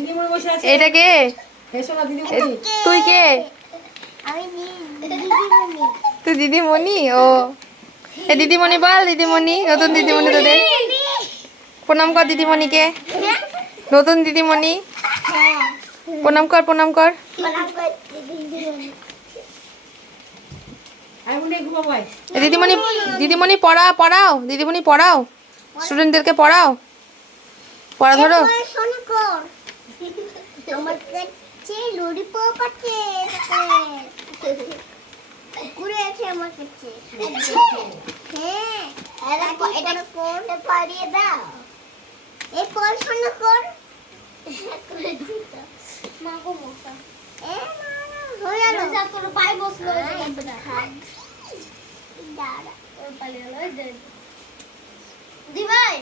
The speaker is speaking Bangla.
দিদিমণি বসে আছে। এটা কে? এসো না দিদিমণি। তুই কে? আমি দিদিমণি। তুই দিদিমণি? ও এ দিদিমণি বল, দিদিমণি, নতুন দিদিমণি তোদের প্রণাম কর দিদিমণিকে। নতুন দিদিমণি হ্যাঁ প্রণাম কর, প্রণাম কর। প্রণাম করছি দিদিমণি। আই বলে ঘুমাবো আয়। এ দিদিমণি, দিদিমণি পড়াও, দিদিমণি পড়াও, স্টুডেন্টদেরকে পড়াও, পড়া ধরো। এরপরে শোনো কর। আমার কাছে ললিপপ আছে। কুকুরে আছে আমার কাছে। হ্যাঁ এটা কোন পারিয়ে দাও। এই পড়াশোনা কর। মাগো মশা। এ না হয়ে গেল। যা তোর পায়ে বসলো এই গাছটা। দাঁড়া ওই পালিয়ে গেল। দি ভাই